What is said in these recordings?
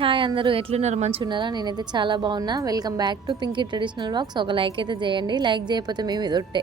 Hi అందరూ ఎట్లున్నారు? మంచిగా ఉన్నారా? నేనైతే చాలా బాగున్నా. Welcome back to Pinky traditional vlogs. ఒక లైక్ అయితే చేయండి. లైక్ చేయకపోతే మేము ఇదొట్టే.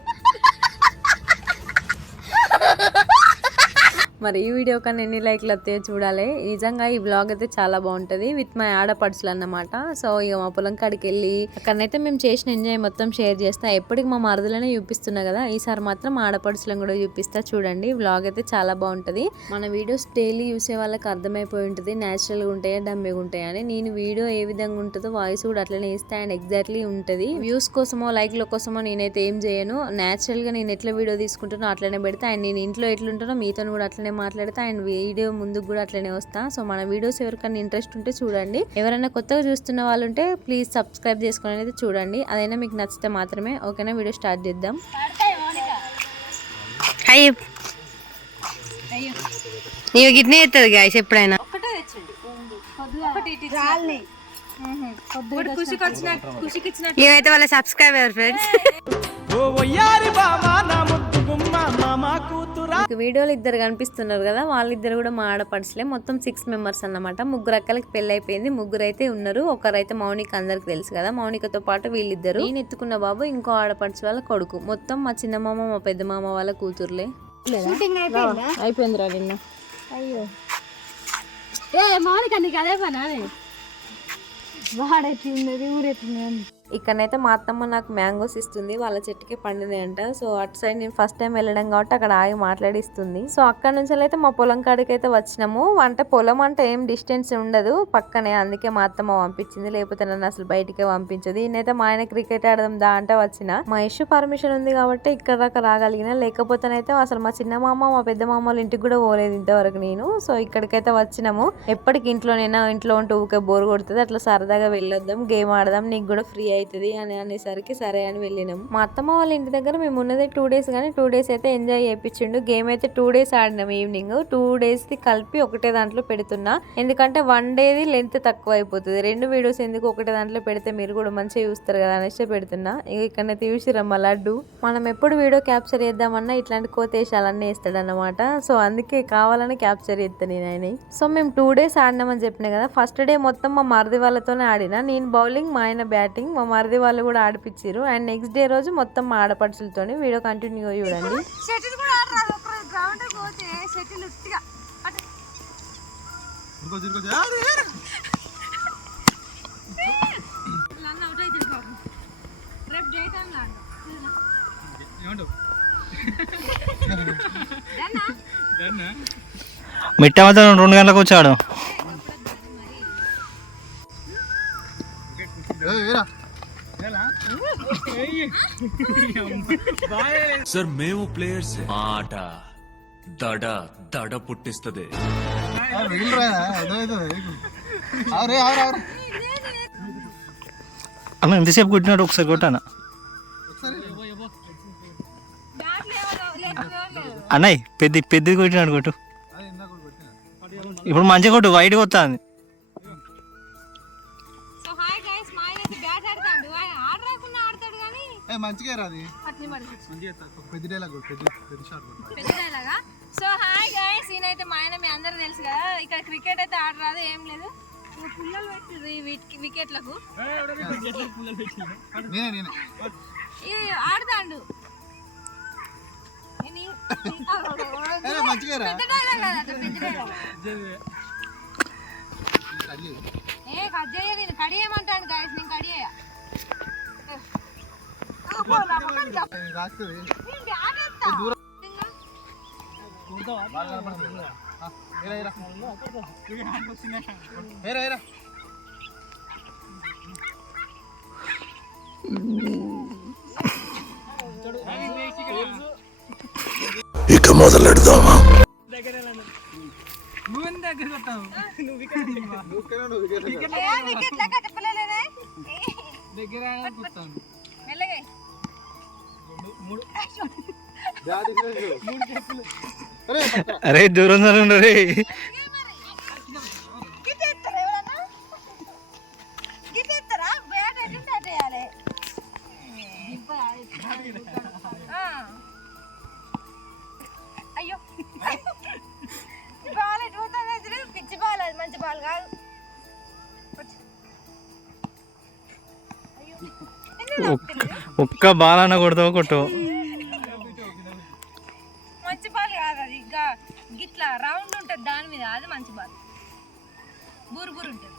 మరి ఈ వీడియో కన్నా ఎన్ని లైక్లు వస్తాయో చూడాలి. నిజంగా ఈ బ్లాగ్ అయితే చాలా బాగుంటుంది విత్ మై ఆడపడుచులు అన్నమాట. సో ఇక మా పొలం కాడికి వెళ్ళి అక్కడనైతే మేము చేసిన ఎంజాయ్ మొత్తం షేర్ చేస్తా. ఎప్పటికి మా మరదలనే చూపిస్తున్నా కదా, ఈసారి మాత్రం ఆడపడుచులను కూడా చూపిస్తా. చూడండి బ్లాగ్ అయితే చాలా బాగుంటుంది. మన వీడియోస్ డైలీ చూసే వాళ్ళకి అర్థమైపోయి ఉంటుంది న్యాచురల్గా ఉంటాయా డమ్మీగా ఉంటాయా అని. నేను వీడియో ఏ విధంగా ఉంటుందో వాయిస్ కూడా అట్లనే ఇస్తా అండ్ ఎగ్జాక్ట్లీ ఉంటుంది. వ్యూస్ కోసమో లైక్ల కోసమో నేనైతే ఏం చేయను. న్యాచురల్గా నేను ఎట్లా వీడియో తీసుకుంటానో అట్లనే పెడతా. అండ్ నేను ఇంట్లో ఎట్లుంటానో మీతో కూడా అట్లనే మాట్లాడతా అండ్ వీడియో ముందుకు కూడా అట్లనే వస్తా. సో మన వీడియోస్ ఎవరికైనా ఇంట్రెస్ట్ ఉంటే చూడండి. ఎవరైనా కొత్తగా చూస్తున్న వాళ్ళు ఉంటే ప్లీజ్ సబ్స్క్రైబ్ చేసుకొని అయితే చూడండి. అదైనా మీకు నచ్చితే మాత్రమే. ఓకేనా, వీడియో స్టార్ట్ చేద్దాం. నీకు గిట్నే అవుతుంది గాయస్ ఎప్పుడైనా. ఇవైతే వాళ్ళ సబ్స్క్రైబర్ ఫ్రెండ్స్. వీడియోలు ఇద్దరు కనిపిస్తున్నారు కదా, వాళ్ళిద్దరు కూడా మా ఆడపడుచులే. మొత్తం 6 మెంబర్స్ అన్నమాట. 3 అక్కలకి పెళ్లి అయిపోయింది, 3 అయితే ఉన్నారు. ఒకరైతే మౌనిక, అందరికి తెలుసు కదా. మౌనికతో పాటు వీళ్ళిద్దరు, నేను ఎత్తుకున్న బాబు, ఇంకో ఆడపడుచు వాళ్ళ కొడుకు. మొత్తం మా చిన్న మామ మా పెద్ద మామ వాళ్ళ కూతుర్లే. అయిపోయిందిరా నిన్న. అయ్యో ఏ మౌనిక నీకు అదే పనా? వాడెట్లున్నది ఊరెట్లున్నది. ఇక్కడనైతే మా అత్తమ్మ నాకు మ్యాంగోస్ ఇస్తుంది. వాళ్ళ చెట్టుకి పండినాయి అంట. సో అటు సైడ్ నేను ఫస్ట్ టైం వెళ్ళడం కాబట్టి అక్కడ ఆగి మాట్లాడిస్తుంది. సో అక్కడ నుంచి అయితే మా పొలం కాడికి అయితే వచ్చినాము. అంటే పొలం అంటే ఏం డిస్టెన్స్ ఉండదు, పక్కనే. అందుకే మా అత్తమ్మ పంపించింది, లేకపోతే నన్ను అసలు బయటికే పంపించదు. ఈయనైతే మా ఆయన క్రికెట్ ఆడదాం దా అంటే వచ్చిన. మా ఇష్యూ పర్మిషన్ ఉంది కాబట్టి ఇక్కడ దాకా రాగలిగిన. లేకపోతేనైతే అసలు మా చిన్న మామ మా పెద్ద మామ వాళ్ళ ఇంటికి కూడా పోలేదు ఇంతవరకు నేను. సో ఇక్కడికైతే వచ్చినాము. ఎప్పటికి ఇంట్లోనైనా, ఇంట్లో ఉంటే ఊకే బోర్ కొడుతుంది. అట్లా సరదాగా వెళ్ళొద్దాం, గేమ్ ఆడదాం, నీకు కూడా ఫ్రీ అవుతుంది అని అనేసరికి సరే అని వెళ్ళినాం. మా అత్తమ్మ వాళ్ళ ఇంటి దగ్గర మేము ఉన్నదే 2 days కానీ 2 days అయితే ఎంజాయ్ చేయించిండు. గేమ్ అయితే 2 days ఆడినాం. ఈవినింగ్ 2 days ది కలిపి ఒకటే దాంట్లో పెడుతున్నా. ఎందుకంటే 1 dayది లెంత్ తక్కువ అయిపోతుంది. 2 వీడియోస్ ఎందుకు ఒకటే దాంట్లో పెడితే మీరు కూడా మంచిగా చూస్తారు కదా అనేసి పెడుతున్నా. ఇక్కడైతే చూసిరమ్మ లడ్డు. మనం ఎప్పుడు వీడియో క్యాప్చర్ చేద్దామన్నా ఇట్లాంటి కోతేశాలన్నీ వేస్తాడన్నమాట. సో అందుకే కావాలని క్యాప్చర్ చేస్తాను నేను ఆయన. సో మేము 2 days ఆడినామని చెప్పినా కదా. ఫస్ట్ డే మొత్తం మా మరిది వాళ్ళతోనే ఆడినా. నేను బౌలింగ్, మా ఆయన బ్యాటింగ్, మా మరిది వాళ్ళు కూడా ఆడిపించారు. అండ్ నెక్స్ట్ డే రోజు మొత్తం మా ఆడపడుచులతో వీడియో కంటిన్యూ చూడండి. మిట్ట మాత్రం 2 గంటలకు వచ్చాడు. సార్ మేము ప్లేయర్స్, ఆట దడ దడ పుట్టిస్తుంది. అన్న ఎంతసేపు కొట్టినాడు? ఒకసారి కొట్టానా అన్నయ్య? పెద్దది కొట్టినాడు కొట్టు. ఇప్పుడు మంచిగా కొట్టు, వైట్ కొత్తాంది. మంచిగా రాది. సో హాయ్ గైస్, ఈయనైతే మా ఆయన, మీ అందరూ తెలుసు కదా. ఇక్కడ క్రికెట్ అయితే ఆడరాదు, ఏం లేదు. పుల్లలు పెట్టింది వికెట్లకు ఆడతాండు. ఏ కట్ చేయ, నేను కడియమంటాను గైస్, నేను కడియ. ఇక మొదలెడదామా? అరే దూరం రే. అయ్యో బాల్ ఎటు పిచ్చి బాల్, అది మంచి బాల్ కాదు. ఒక్క బాలన్న కొడతావు కొట్టవు. మంచి బాల్ కాదు అది, ఇంకా గిట్లా రౌండ్ ఉంటుంది దాని మీద, అది మంచి బాల్. బూరు బూరు ఉంటుంది.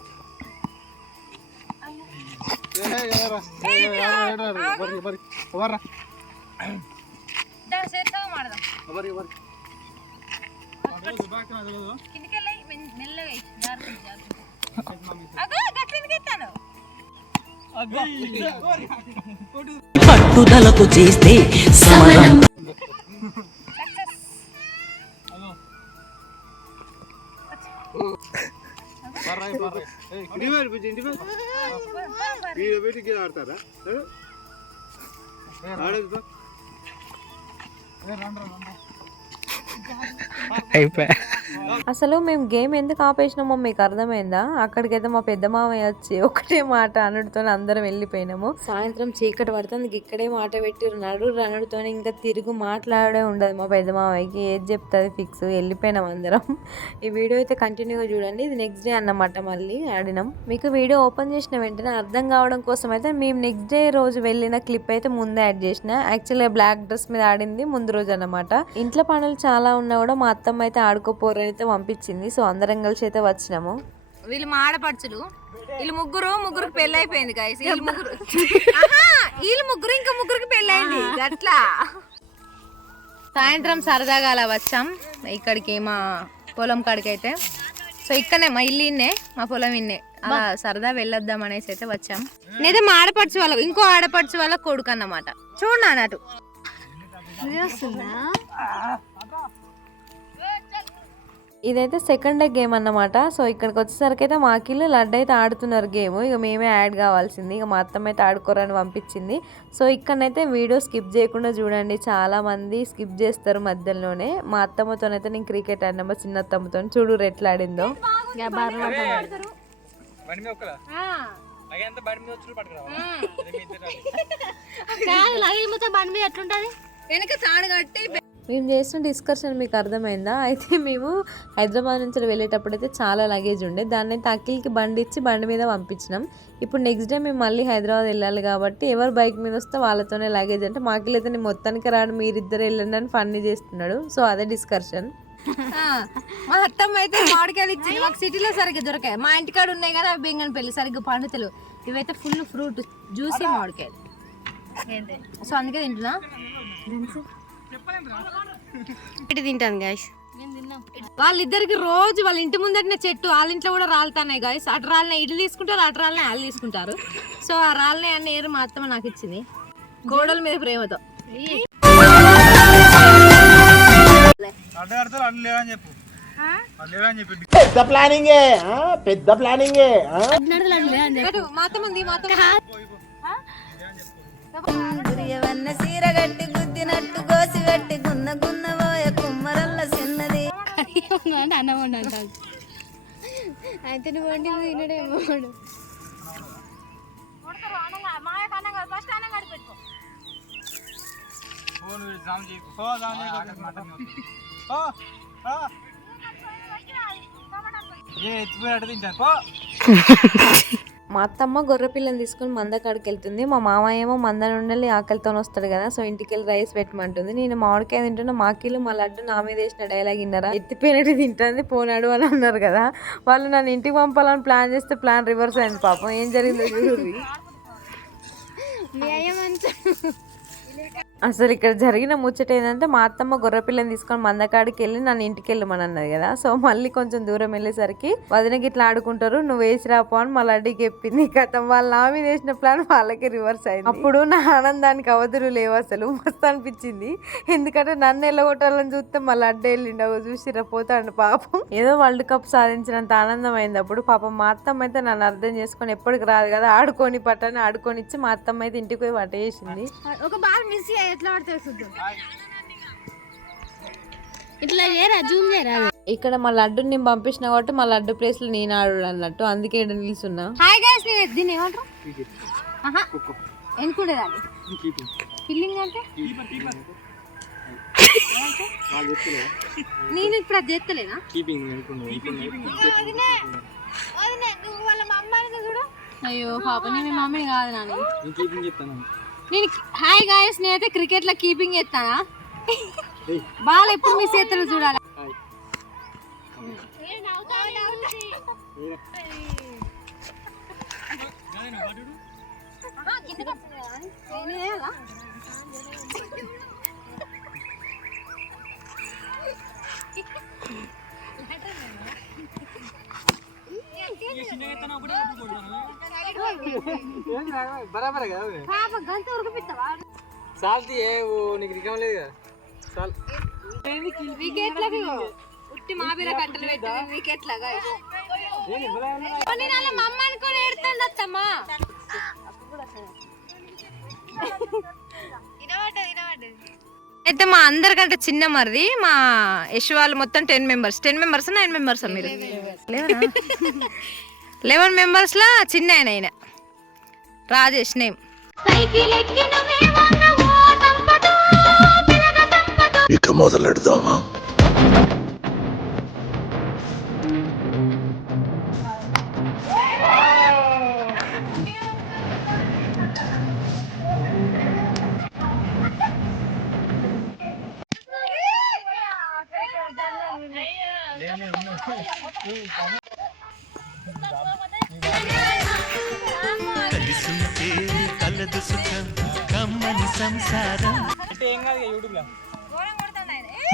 పట్టుదలతో చేస్తే సమరం. అయిపోయా. అసలు మేము గేమ్ ఎందుకు ఆపేసినామో మీకు అర్థమైందా? అక్కడికైతే మా పెద్ద మామయ్య వచ్చి ఒకటే మాట అనుడితో అందరం వెళ్ళిపోయినాము. సాయంత్రం చీకటి పడుతుంది, ఇక్కడే మాట పెట్టిరు నడుతో, ఇంకా తిరుగు మాట్లాడే ఉండదు మా పెద్ద మామయ్యకి. ఏది చెప్తుంది ఫిక్స్. వెళ్ళిపోయినాం అందరం. ఈ వీడియో అయితే కంటిన్యూగా చూడండి. ఇది నెక్స్ట్ డే అన్నమాట. మళ్ళీ ఆడినాం. మీకు వీడియో ఓపెన్ చేసిన వెంటనే అర్థం కావడం కోసం అయితే మేము నెక్స్ట్ డే రోజు వెళ్ళిన క్లిప్ అయితే ముందే యాడ్ చేసిన. యాక్చువల్గా బ్లాక్ డ్రెస్ మీద ఆడింది ముందు రోజు అన్నమాట. ఇంట్లో పనులు చాలా ఉన్నా కూడా మా అత్తమ్మ అయితే ఆడుకోపోరని అయితే పంపించింది. సో అందరం కలిసి అయితే వచ్చినాము. వీళ్ళు మా ఆడపడుచులు, వీళ్ళు ముగ్గురికి పెళ్లి అయిపోయింది గాయస్. వీళ్ళు ముగ్గురు ఇంకా ముగ్గురికి పెళ్లి అయింది. అట్లా సాయంత్రం సరదాగా అలా వచ్చాం ఇక్కడికి, మా పొలం కాడికి అయితే. సో ఇక్కడనే మా ఇల్లు ఇన్నే, మా పొలం ఇన్నే. అలా సరదా వెళ్ళొద్దాం అనేసి అయితే వచ్చాం. నేనైతే మా ఆడపడుచు వాళ్ళ ఇంకో ఆడపడుచు వాళ్ళ కొడుకు అన్నమాట. చూడండి అన్నట్టు ఇదైతే సెకండ్ డే గేమ్ అన్నమాట. సో ఇక్కడికి వచ్చేసరికి అయితే మా కిల్లు లడ్డు అయితే ఆడుతున్నారు గేమ్. ఇక మేమే యాడ్ కావాల్సింది. ఇక మా అత్తమ్మ అయితే ఆడుకోరని పంపించింది. సో ఇక్కడనైతే వీడియో స్కిప్ చేయకుండా చూడండి. చాలా మంది స్కిప్ చేస్తారు మధ్యలోనే. మా అత్తమ్మతోనైతే నేను క్రికెట్ ఆడినా, మా చిన్న అత్తమ్మతో. చూడు ఎట్లా ఆడిందో. వెనక తాడు కట్టి మేము చేసిన డిస్కషన్ మీకు అర్థమైందా? అయితే మేము హైదరాబాద్ నుంచి వెళ్ళేటప్పుడు అయితే చాలా లగేజ్ ఉండే. దాన్ని అయితే అఖిల్కి బండి ఇచ్చి బండి మీద పంపించినాం. ఇప్పుడు నెక్స్ట్ డే మేము మళ్ళీ హైదరాబాద్ వెళ్ళాలి కాబట్టి ఎవరు బైక్ మీద వస్తే వాళ్ళతోనే లగేజ్. అంటే మా అఖిల్ అయితే నేను మొత్తానికి రాడు, మీరిద్దరు వెళ్ళండి అని ఫన్నీ చేస్తున్నాడు. సో అదే డిస్కషన్. మా అత్తమ్మ అయితే మామిడికాయలు ఇచ్చింది. మాకు సిటీలో సరిగ్గా దొరకాయి. మా ఇంటికాడ ఉన్నాయి కదా బెంగన్ పెళ్లి సరిగ్గా పండుతలు. ఇవైతే ఫుల్ ఫ్రూట్ జ్యూసీ మామిడికాయలు. సో అందుకే తింటున్నా. తింటాను గాయస్. వాళ్ళిద్దరికి రోజు వాళ్ళ ఇంటి ముందటిన చెట్టు, వాళ్ళ ఇంట్లో కూడా రాలుతున్నాయి గాయస్. అటు రాలిన ఇటు తీసుకుంటారు, అటు రాలిన వాళ్ళు తీసుకుంటారు. సో ఆ రాలిన అన్ని ఏరు మా అత్తమ్మ నాకు ఇచ్చింది గోడల మీద ప్రేమతో. పెద్ద ప్లానింగే, పెద్ద ప్లానింగే. మా అత్తమ్మ సీర గట్టి గుద్దినట్టు గోసి గట్టి గున్న గున్న పోయ కుమ్మరల్ల చిన్నది అన్నమాట అంటారు. అయితే నువ్వు వండి తినడేమో. మా అత్తమ్మ గొర్రె పిల్లని తీసుకుని మంద కాడికి వెళ్తుంది. మా మామయ్య ఏమో మంద నుండి ఆకలితో వస్తాడు కదా. సో ఇంటికి వెళ్ళి రైస్ పెట్టమంటుంది. నేను మామిడికాయ తింటున్నా. మా కిల్లు మా లడ్డు నా మీద వేసిన డైలాగ్ విన్నారా? ఎత్తిపోయినట్టు తింటుంది పోనాడు అని అన్నారు కదా. వాళ్ళు నన్ను ఇంటికి పంపాలని ప్లాన్ చేస్తే ప్లాన్ రివర్స్ అయింది. పాపం ఏం జరిగిందో చూడండి. అసలు ఇక్కడ జరిగిన ముచ్చట ఏంటంటే మా అత్తమ్మ గొర్రెపిల్లని తీసుకొని మందకాడికి వెళ్ళి నన్ను ఇంటికి వెళ్ళమని అన్నది కదా. సో మళ్ళీ కొంచెం దూరం వెళ్ళేసరికి వదిన గిట్లా ఆడుకుంటారు, నువ్వు వేసి రాపో అని మళ్ళీ అడ్డీకి చెప్పింది. గతం వాళ్ళు నా మీద వేసిన ప్లాన్ వాళ్ళకి రివర్స్ అయింది. అప్పుడు నా ఆనందానికి అవధులు లేవు. అసలు మస్తు అనిపించింది. ఎందుకంటే నన్ను ఎల్లగొట్టాలని చూస్తే మళ్ళీ అడ్డ వెళ్ళిండు. చూసిరా పోతాడు పాపం. ఏదో వరల్డ్ కప్ సాధించినంత ఆనందం అయింది అప్పుడు. పాపం మా అత్తమ్మ అయితే నన్ను అర్థం చేసుకొని ఎప్పటికి రాదు కదా ఆడుకొని పట్టని ఆడుకొని ఇచ్చి మా అత్తమ్మ అయితే ఇంటికి పోయి వంట చేసింది. ఒక బాల్ మిస్ ఎట్లా పడుతుంది చూద్దాం. ఇట్లా చేయరా, జూమ్ చేయరా. ఇక్కడ మా లడ్డు నేను పంపించిన కాబట్టి మా లడ్డు ప్లేస్ లో నేను ఆడు అన్నట్టు, అందుకే ఇక్కడ నిల్చున్నా. హాయ్ గైస్, నేను దీన్ని ఏమంటారు? ఎన్నుకుండేది అది ఫిల్లింగ్ అంటే నేను ఇప్పుడు అది చేస్తలేనా? నువ్వు వాళ్ళ మా అమ్మాయిని చూడు అయ్యో పాప నీ మీ మమ్మీ కాదు నాని నేను హాయ్ గాయస్ నేనైతే క్రికెట్ లో కీపింగ్ చేస్తానా బాల్ ఎప్పుడు మిస్ చేస్తారో చూడాలి ఉట్టి మాబీర కట్టలు పెట్టి వికెట్ లాగా మా అమ్మ అనుకోని ఏడుతుంది అత్తమ్మా అయితే మా అందరికంటే చిన్న మరిది మా యశ్ వాళ్ళు మొత్తం 10 మెంబర్స్ 9 మెంబర్స్ మీరు 11 మెంబర్స్ లా చిన్న ఆయన రాజేష్ నేమ్ ఇక మొదలెడదామా కలదు సుఖం కమ్మని సంసారం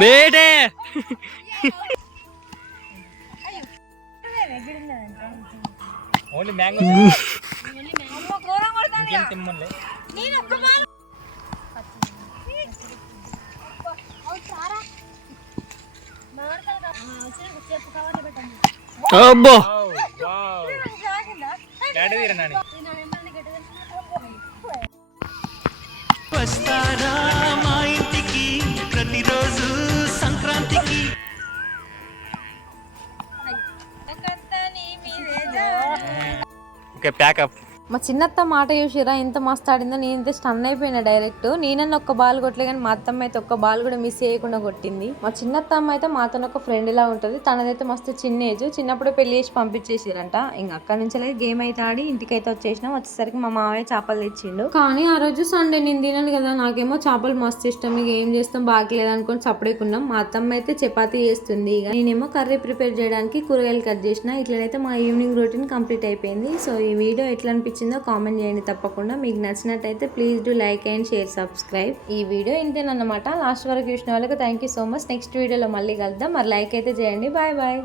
బేటే ఓన్లీ మ్యాంగో తిమ్మలే అబ్బో వస్తారా మా ఇంటికి ప్రతిరోజు సంక్రాంతికి ఓకే ప్యాకప్ మా చిన్నత్త మాట చూసిరా ఎంత మస్తు ఆడిందో నేనైతే స్టన్ అయిపోయినా డైరెక్ట్. నేనన్న ఒక్క బాల్ కొట్టలే కానీ మా అత్తమ్మ అయితే ఒక్క బాల్ కూడా మిస్ చేయకుండా కొట్టింది. మా చిన్నత్తమ్మ అయితే మాతో ఒక ఫ్రెండ్ లా ఉంటుంది. తనదైతే మస్తు చిన్న ఏజ్, చిన్నప్పుడే పెళ్లి చేసి పంపించేసారంట. ఇంక అక్కడి నుంచి గేమ్ అయితే ఆడి ఇంటికైతే వచ్చేసినాం. వచ్చేసరికి మా మావయ్య చేపలు తెచ్చిండు. కానీ ఆ రోజు సండే నేను తినాను కదా, నాకేమో చేపలు మస్తు ఇష్టం. ఇక ఏం చేస్తాం బాగలేదు అనుకొని చప్పుడేకున్నాం. మా అత్తమ్మ అయితే చపాతీ చేస్తుంది. ఇక నేనేమో కర్రీ ప్రిపేర్ చేయడానికి కూరగాయలు కట్ చేసిన. ఇట్లనైతే మా ఈవినింగ్ రొటీన్ కంప్లీట్ అయిపోయింది. సో ఈ వీడియో ఎట్లా అనిపించిందో కామెంట్ చేయండి తప్పకుండా. మీకు నచ్చినట్టయితే please do like and share subscribe. ఈ వీడియో ఇంతేనన్నమాట. లాస్ట్ వరకు చూసిన వాళ్ళకి thank you so much. Next వీడియోలో మళ్ళీ కలుద్దాం. మరి లైక్ అయితే చేయండి. Bye bye.